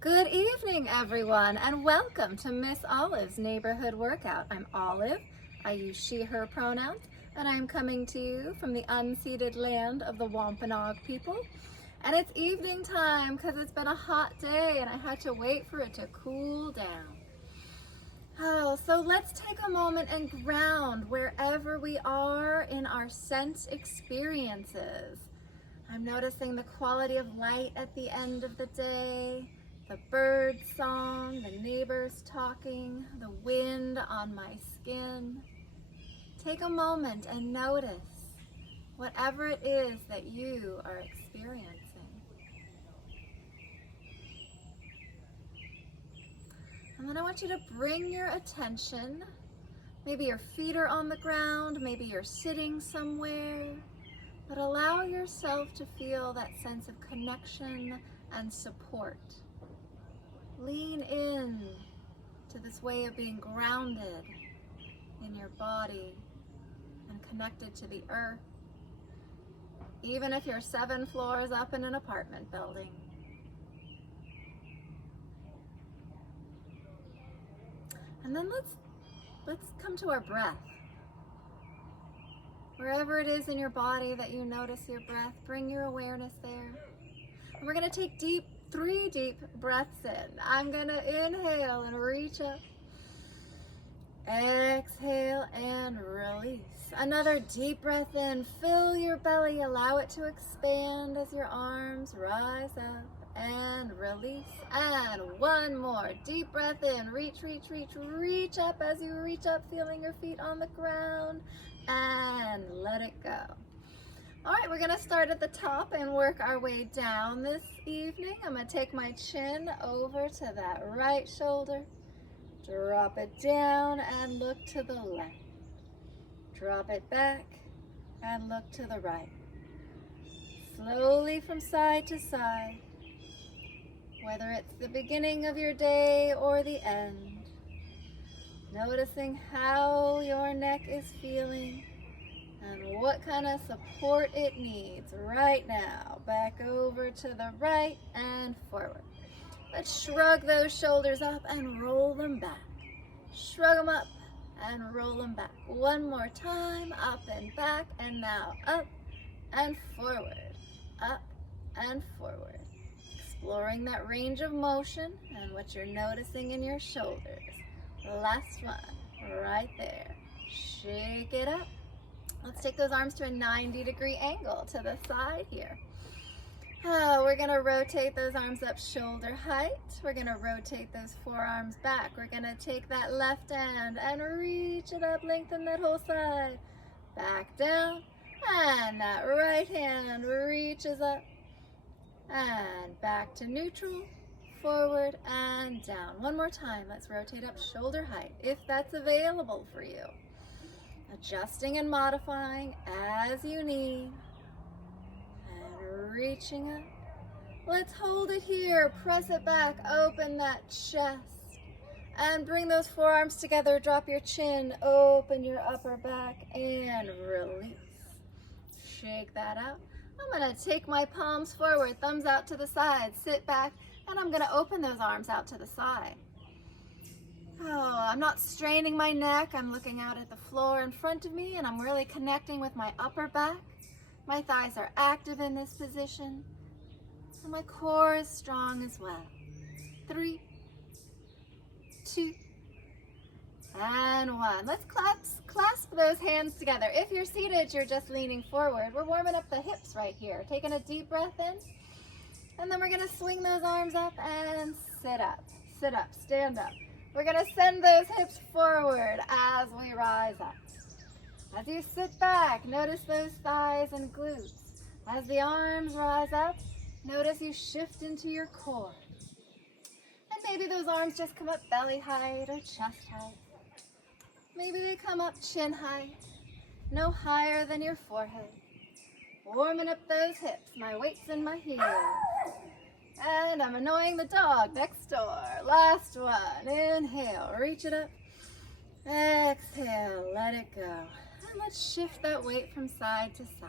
Good evening, everyone, and welcome to Miss Olive's Neighborhood Workout. I'm Olive. I use she, her pronouns, and I'm coming to you from the unceded land of the Wampanoag people. And it's evening time because it's been a hot day and I had to wait for it to cool down. So let's take a moment and ground wherever we are in our sense experiences. I'm noticing the quality of light at the end of the day, the bird song, the neighbors talking, the wind on my skin. Take a moment and notice whatever it is that you are experiencing. And then I want you to bring your attention. Maybe your feet are on the ground, maybe you're sitting somewhere, but allow yourself to feel that sense of connection and support. Lean in to this way of being grounded in your body and connected to the earth, even if you're 7 floors up in an apartment building. And then let's come to our breath. Wherever it is in your body that you notice your breath, bring your awareness there. And we're going to take 3 deep breaths in. I'm going to inhale and reach up. Exhale and release. Another deep breath in. Fill your belly. Allow it to expand as your arms rise up and release. And one more deep breath in. Reach, reach, reach, reach up as you reach up, feeling your feet on the ground, and let it go. All right, we're gonna start at the top and work our way down this evening. I'm gonna take my chin over to that right shoulder, drop it down and look to the left. Drop it back and look to the right. Slowly from side to side, whether it's the beginning of your day or the end. Noticing how your neck is feeling and what kind of support it needs right now. Back over to the right and forward. Let's shrug those shoulders up and roll them back. Shrug them up and roll them back. One more time, up and back, and now up and forward, up and forward. Exploring that range of motion and what you're noticing in your shoulders. Last one, right there. Shake it up. Let's take those arms to a 90-degree angle to the side here. We're gonna rotate those arms up shoulder height. We're gonna rotate those forearms back. We're gonna take that left hand and reach it up, lengthen that whole side. Back down, and that right hand reaches up. And back to neutral, forward and down. One more time, let's rotate up shoulder height, if that's available for you. Adjusting and modifying as you need. And reaching up. Let's hold it here. Press it back. Open that chest. And bring those forearms together. Drop your chin. Open your upper back. And release. Shake that out. I'm going to take my palms forward. Thumbs out to the side. Sit back. And I'm going to open those arms out to the side. I'm not straining my neck. I'm looking out at the floor in front of me and I'm really connecting with my upper back. My thighs are active in this position. And my core is strong as well. 3, 2, and 1. Let's clasp those hands together. If you're seated, you're just leaning forward. We're warming up the hips right here. Taking a deep breath in. And then we're going to swing those arms up and sit up. Sit up, stand up. We're going to send those hips forward as we rise up. As you sit back, notice those thighs and glutes. As the arms rise up, notice you shift into your core. And maybe those arms just come up belly height or chest height. Maybe they come up chin height, no higher than your forehead. Warming up those hips, my weight's in my heels. And I'm annoying the dog next door. Last one. Inhale, reach it up. Exhale, let it go. And let's shift that weight from side to side.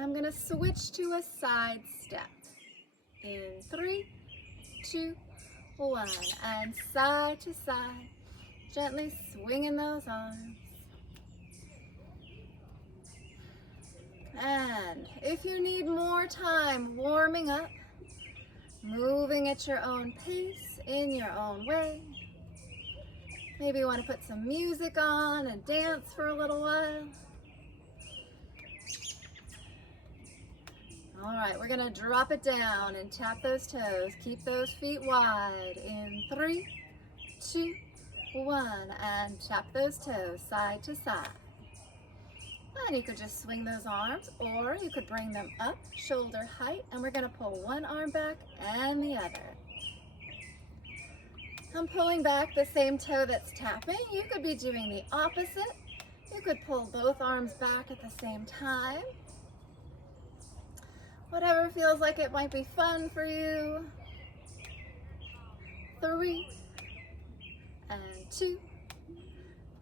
And I'm gonna switch to a side step. In 3, 2, 1, and side to side, gently swinging those arms. And if you need more time warming up, moving at your own pace, in your own way, maybe you want to put some music on and dance for a little while. All right, we're gonna drop it down and tap those toes. Keep those feet wide. In 3, 2, 1, and tap those toes side to side. And you could just swing those arms, or you could bring them up shoulder height, and we're gonna pull one arm back and the other. I'm pulling back the same toe that's tapping. You could be doing the opposite. You could pull both arms back at the same time. Whatever feels like it might be fun for you. 3, and 2,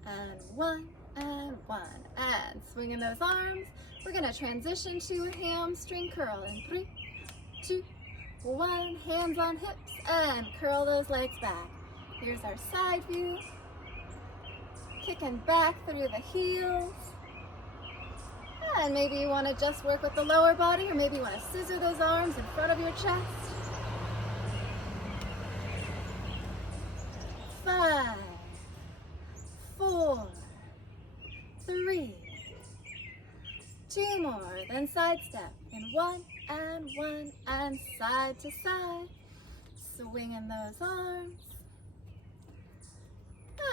and 1, and 1. And swinging those arms, we're gonna transition to a hamstring curl in 3, 2, 1. Hands on hips and curl those legs back. Here's our side view. Kicking back through the heels. And maybe you want to just work with the lower body, or maybe you want to scissor those arms in front of your chest. 5, 4, 3, 2 more, then side step in 1, and side to side, swinging those arms.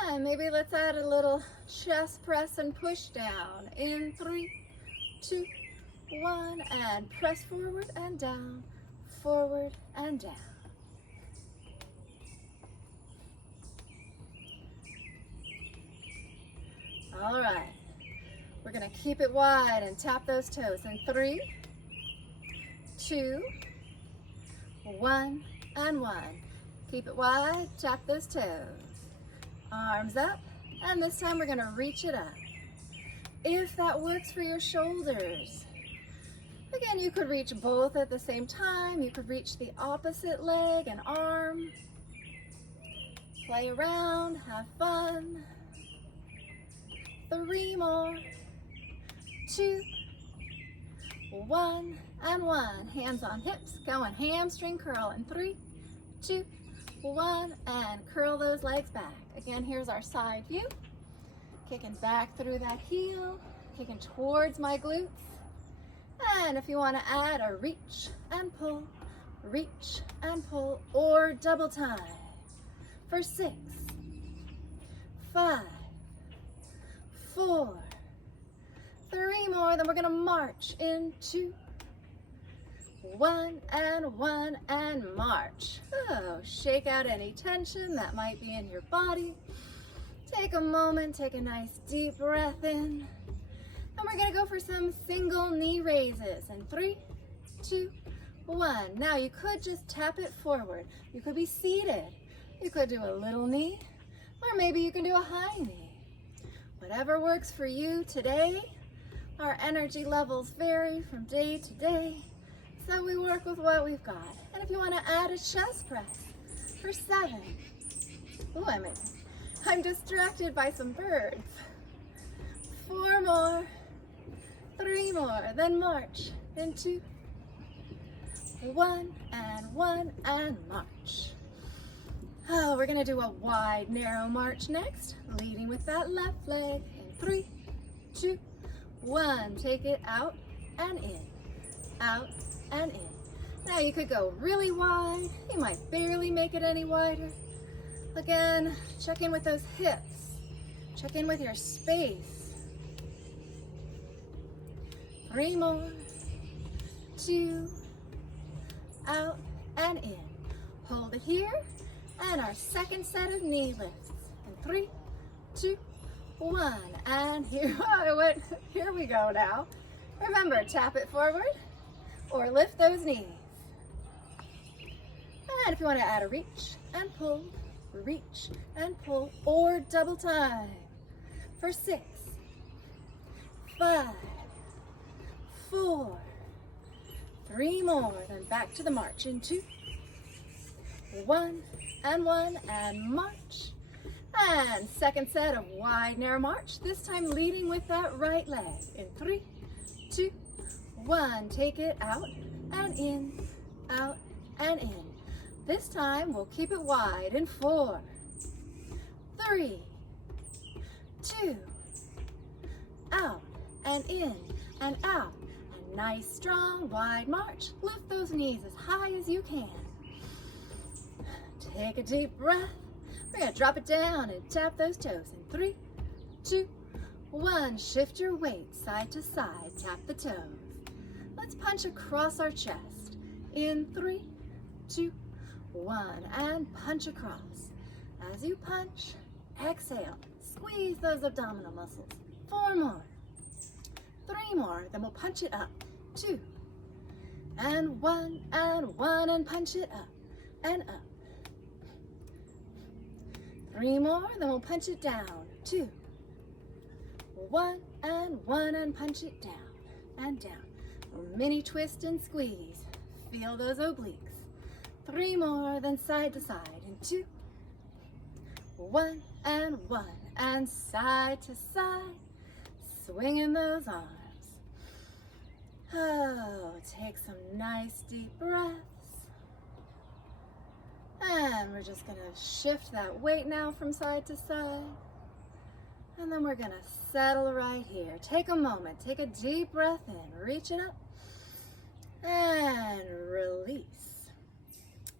And maybe let's add a little chest press and push down in 3, 2, 1, and press forward and down, forward and down. All right, we're gonna keep it wide and tap those toes in 3, 2, 1, and 1. Keep it wide, tap those toes. Arms up, and this time we're gonna reach it up. If that works for your shoulders. Again, you could reach both at the same time. You could reach the opposite leg and arm. Play around, have fun. 3 more. 2, 1, and 1. Hands on hips, going hamstring curl in 3, 2, 1, and curl those legs back. Again, here's our side view. Kicking back through that heel, kicking towards my glutes. And if you want to add a reach and pull, or double time for 6, 5, 4, 3 more, then we're gonna march in 2, 1, and march. Oh, shake out any tension that might be in your body. Take a moment, take a nice deep breath in. And we're gonna go for some single knee raises in 3, 2, 1. Now you could just tap it forward. You could be seated. You could do a little knee, or maybe you can do a high knee. Whatever works for you today. Our energy levels vary from day to day, so we work with what we've got. And if you want to add a chest press for 7. Ooh, I'm distracted by some birds. 4 more, 3 more, then march in 2, 1, and march. Oh, we're gonna do a wide, narrow march next, leading with that left leg in 3, 2, 1. Take it out and in, out and in. Now you could go really wide. You might barely make it any wider. Again, check in with those hips. Check in with your space. 3 more, 2, out and in. Hold it here, and our second set of knee lifts. In 3, 2, 1, and here we go now. Remember, tap it forward or lift those knees. And if you want to add a reach and pull, or double time for 6, 5, 4, 3 more, then back to the march in 2, 1 and march. And second set of wide narrow march, this time leading with that right leg in 3, 2, 1. Take it out and in, out and in. This time we'll keep it wide in 4, 3, 2, out and in and out. A nice strong wide march. Lift those knees as high as you can. Take a deep breath. We're going to drop it down and tap those toes in 3, 2, 1. Shift your weight side to side. Tap the toes. Let's punch across our chest in 3, 2, 1. And punch across. As you punch, exhale. Squeeze those abdominal muscles. 4 more. 3 more. Then we'll punch it up. 2 and 1 and punch it up and up. 3 more, then we'll punch it down. 2, 1 and punch it down and down. A mini twist and squeeze. Feel those obliques. 3 more, then side to side. And 2, 1 and side to side. Swinging those arms. Oh, take some nice deep breaths. And we're just going to shift that weight now from side to side. And then we're going to settle right here. Take a moment. Take a deep breath in. Reach it up. And release.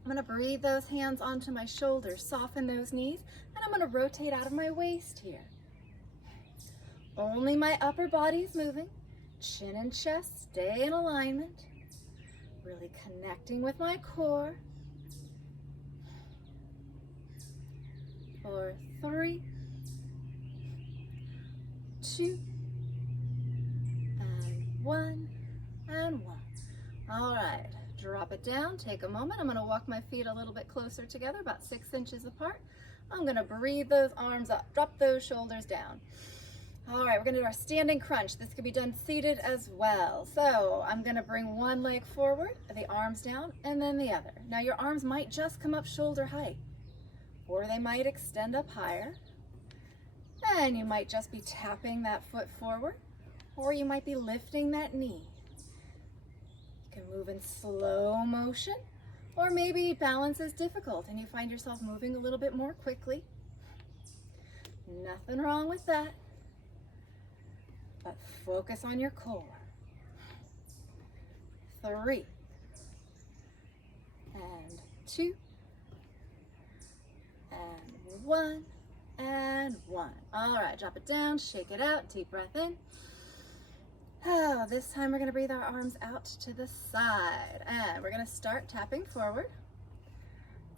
I'm going to breathe those hands onto my shoulders. Soften those knees. And I'm going to rotate out of my waist here. Only my upper body's moving. Chin and chest stay in alignment. Really connecting with my core. 4, 3, 2, and 1. All right, drop it down. Take a moment. I'm going to walk my feet a little bit closer together, about 6 inches apart. I'm going to breathe those arms up. Drop those shoulders down. All right, we're going to do our standing crunch. This could be done seated as well. So I'm going to bring one leg forward, the arms down, and then the other. Now your arms might just come up shoulder height, or they might extend up higher. And you might just be tapping that foot forward, or you might be lifting that knee. You can move in slow motion, or maybe balance is difficult and you find yourself moving a little bit more quickly. Nothing wrong with that. But focus on your core. 3, and 2, and 1, and 1. All right, drop it down, shake it out, deep breath in. Oh, this time we're going to breathe our arms out to the side. And we're going to start tapping forward.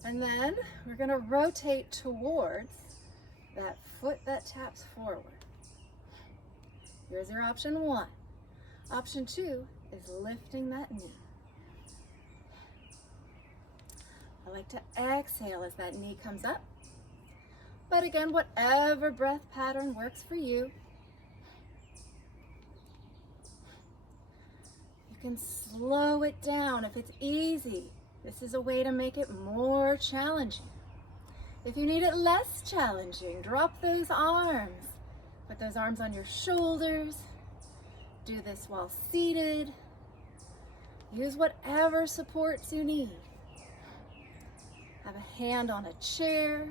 And then we're going to rotate towards that foot that taps forward. Here's your option 1. Option 2 is lifting that knee. I like to exhale as that knee comes up. But again, whatever breath pattern works for you. You can slow it down if it's easy. This is a way to make it more challenging. If you need it less challenging, drop those arms. Put those arms on your shoulders. Do this while seated. Use whatever supports you need. Have a hand on a chair.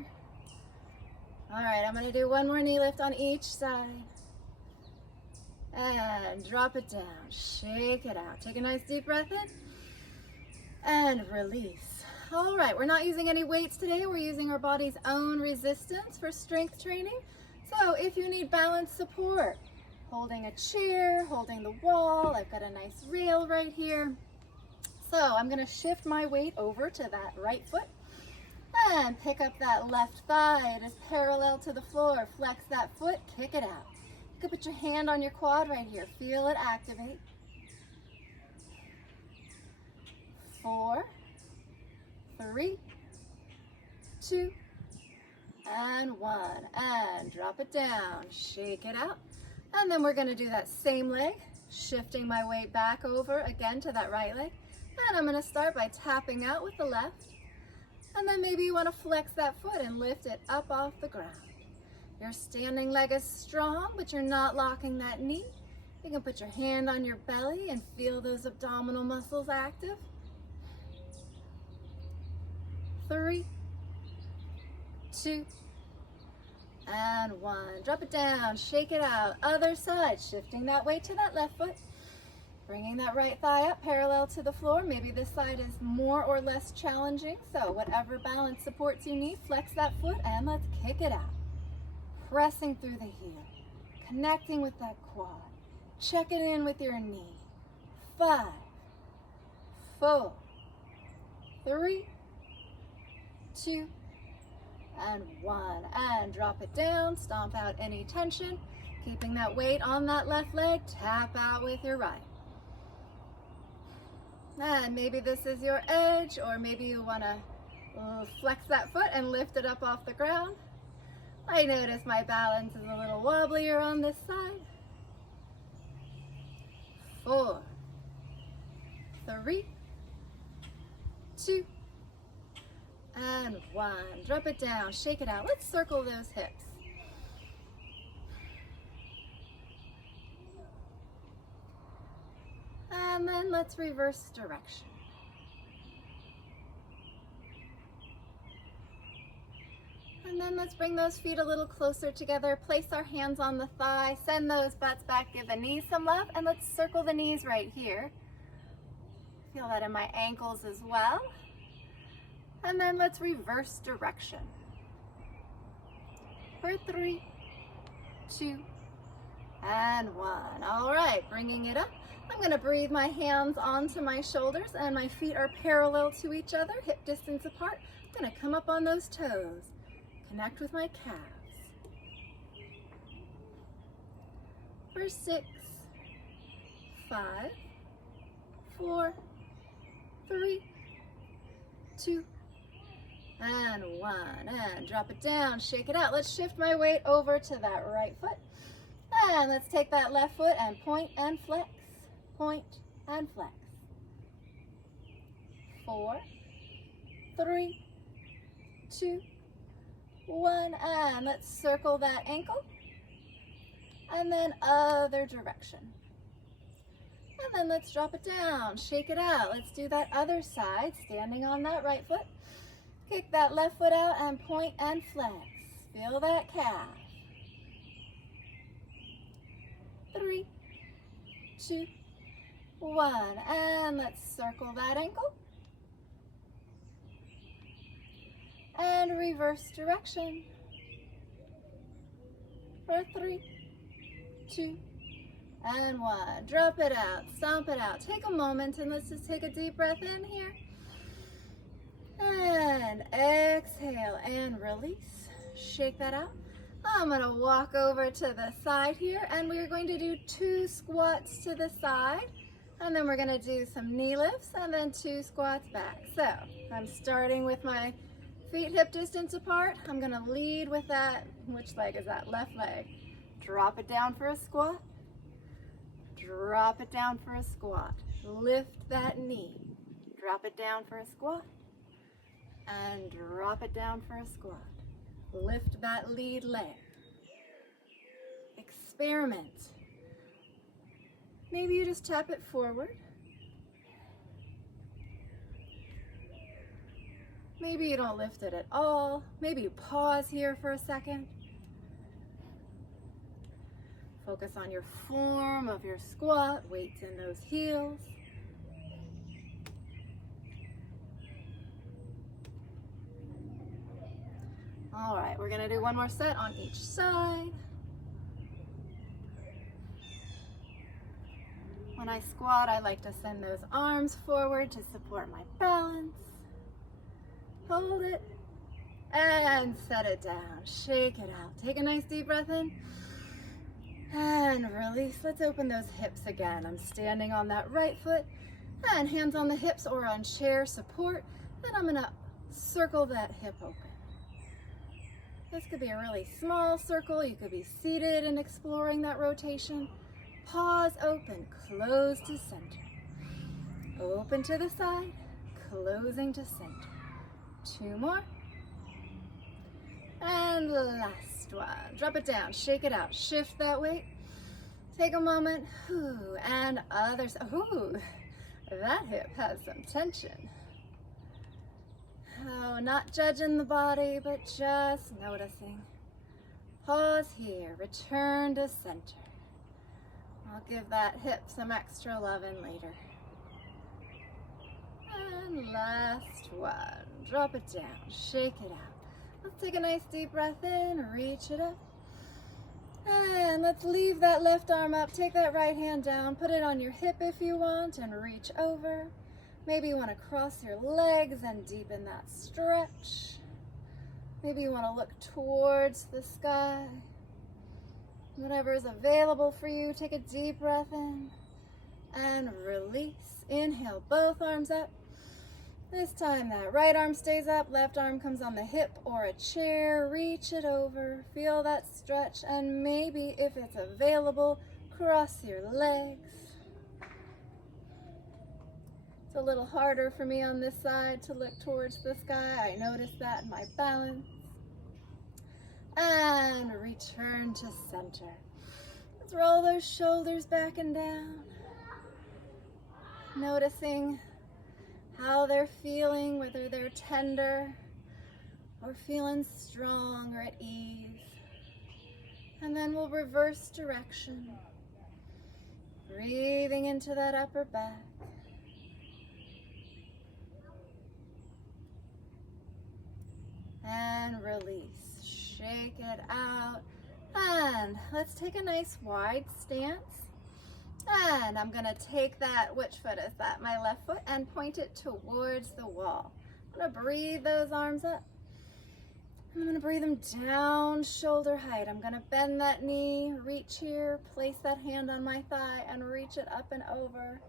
All right, I'm going to do one more knee lift on each side. And drop it down. Shake it out. Take a nice deep breath in. And release. All right, we're not using any weights today. We're using our body's own resistance for strength training. So if you need balance support, holding a chair, holding the wall, I've got a nice rail right here. So I'm going to shift my weight over to that right foot and pick up that left thigh. It is parallel to the floor. Flex that foot, kick it out. You can put your hand on your quad right here. Feel it activate. 4, 3, 2, and 1. And drop it down. Shake it out. And then we're going to do that same leg, shifting my weight back over again to that right leg. And I'm going to start by tapping out with the left. And then maybe you want to flex that foot and lift it up off the ground. Your standing leg is strong, but you're not locking that knee. You can put your hand on your belly and feel those abdominal muscles active. 3, 2, and 1. Drop it down, shake it out. Other side, shifting that weight to that left foot. Bringing that right thigh up parallel to the floor. Maybe this side is more or less challenging, so whatever balance supports you need, flex that foot and let's kick it out. Pressing through the heel, connecting with that quad. Check it in with your knee. 5, 4, 3, 2, and 1. And drop it down, stomp out any tension. Keeping that weight on that left leg, tap out with your right. And maybe this is your edge, or maybe you want to flex that foot and lift it up off the ground. I notice my balance is a little wobblier on this side. 4, 3, 2, and 1. Drop it down, shake it out. Let's circle those hips. And then let's reverse direction. And then let's bring those feet a little closer together. Place our hands on the thigh. Send those butts back. Give the knees some love. And let's circle the knees right here. Feel that in my ankles as well. And then let's reverse direction. For 3, 2, and 1. All right, bringing it up. I'm going to breathe my hands onto my shoulders and my feet are parallel to each other, hip distance apart. I'm going to come up on those toes. Connect with my calves. For 6, 5, 4, 3, 2, and 1. And drop it down, shake it out. Let's shift my weight over to that right foot. And let's take that left foot and point and flex. Point and flex. 4, 3, 2, 1, and let's circle that ankle. And then other direction. And then let's drop it down, shake it out. Let's do that other side, standing on that right foot. Kick that left foot out and point and flex. Feel that calf. 3, 2, 1, and let's circle that ankle. And reverse direction. For 3, 2, and 1. Drop it out, stomp it out. Take a moment and let's just take a deep breath in here. And exhale and release. Shake that out. I'm going to walk over to the side here and we're going to do 2 squats to the side. And then we're going to do some knee lifts and then 2 squats back. So I'm starting with my feet hip distance apart. I'm going to lead with that. Which leg is that? Left leg. Drop it down for a squat. Drop it down for a squat. Lift that knee. Drop it down for a squat. And drop it down for a squat. Lift that lead leg. Experiment. Maybe you just tap it forward. Maybe you don't lift it at all. Maybe you pause here for a second. Focus on your form of your squat, weights in those heels. All right, we're gonna do one more set on each side. When I squat, I like to send those arms forward to support my balance. Hold it and set it down. Shake it out. Take a nice deep breath in and release. Let's open those hips again. I'm standing on that right foot and hands on the hips or on chair support. Then I'm gonna circle that hip open. This could be a really small circle. You could be seated and exploring that rotation. Pause, open, close to center. Open to the side, closing to center. 2 more. And last one. Drop it down, shake it out, shift that weight. Take a moment, and others. That hip has some tension. Oh, not judging the body, but just noticing. Pause here, return to center. I'll give that hip some extra loving later. And last one. Drop it down, shake it out. Let's take a nice deep breath in, reach it up. And let's leave that left arm up. Take that right hand down, put it on your hip if you want, and reach over. Maybe you want to cross your legs and deepen that stretch. Maybe you want to look towards the sky. Whatever is available for you, take a deep breath in and release. Inhale, both arms up. This time that right arm stays up, left arm comes on the hip or a chair. Reach it over, feel that stretch, and maybe if it's available, cross your legs. It's a little harder for me on this side to look towards the sky. I notice that in my balance. And return to center. Let's roll those shoulders back and down. Noticing how they're feeling, whether they're tender or feeling strong or at ease. And then we'll reverse direction. Breathing into that upper back. And release. Shake it out. And let's take a nice wide stance. And I'm gonna take that, which foot is that? My left foot, and point it towards the wall. I'm gonna breathe those arms up. I'm gonna breathe them down, shoulder height. I'm gonna bend that knee, reach here, place that hand on my thigh, and reach it up and over.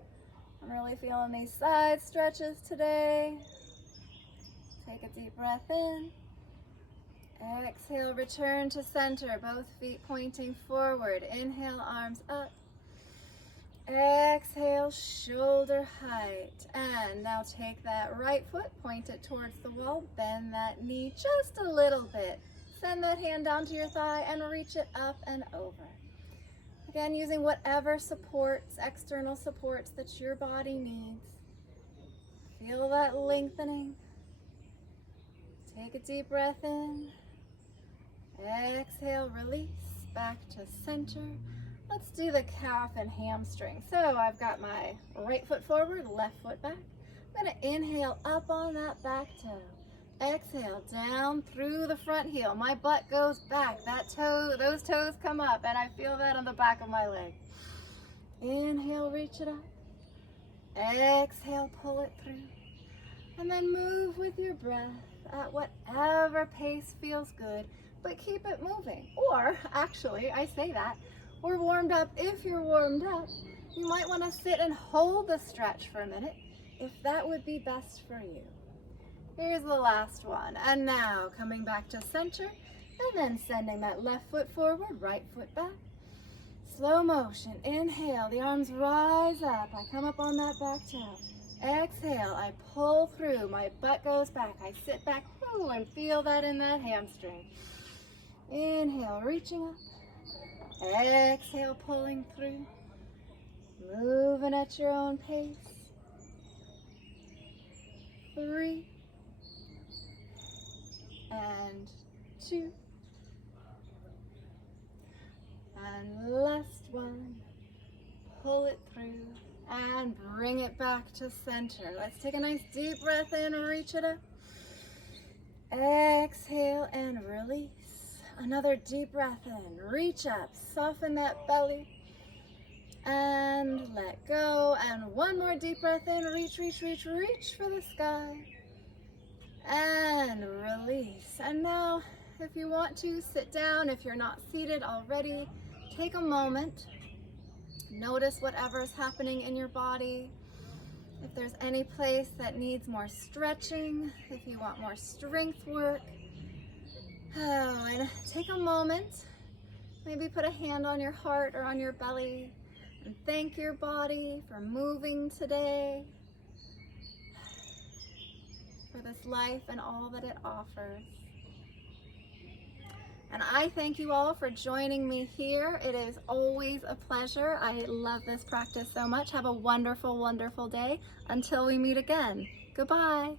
I'm really feeling these side stretches today. Take a deep breath in. Exhale, return to center, both feet pointing forward. Inhale, arms up. Exhale, shoulder height. And now take that right foot, point it towards the wall, bend that knee just a little bit. Send that hand down to your thigh and reach it up and over. Again, using whatever supports, external supports that your body needs. Feel that lengthening. Take a deep breath in. Exhale, release, back to center. Let's do the calf and hamstring. So I've got my right foot forward, left foot back. I'm gonna inhale up on that back toe. Exhale, down through the front heel. My butt goes back, those toes come up, and I feel that on the back of my leg. Inhale, reach it up. Exhale, pull it through. And then move with your breath at whatever pace feels good. But keep it moving. Or, actually, I say that, we're warmed up. If you're warmed up, you might want to sit and hold the stretch for a minute, if that would be best for you. Here's the last one. And now, coming back to center, and then sending that left foot forward, right foot back. Slow motion. Inhale, the arms rise up. I come up on that back toe. Exhale, I pull through. My butt goes back. I sit back, and feel that in that hamstring. Inhale, reaching up. Exhale, pulling through. Moving at your own pace. 3 and 2. And last one. Pull it through and bring it back to center. Let's take a nice deep breath in, reach it up. Exhale and release. Another deep breath in, reach up, soften that belly, and let go. And one more deep breath in, reach, reach, reach, reach for the sky, and release. And now, if you want to, sit down. If you're not seated already, take a moment, notice whatever's happening in your body. If there's any place that needs more stretching, if you want more strength work. Oh, and take a moment, maybe put a hand on your heart or on your belly and thank your body for moving today. for this life and all that it offers. And I thank you all for joining me here. It is always a pleasure. I love this practice so much. Have a wonderful, wonderful day. Until we meet again. Goodbye.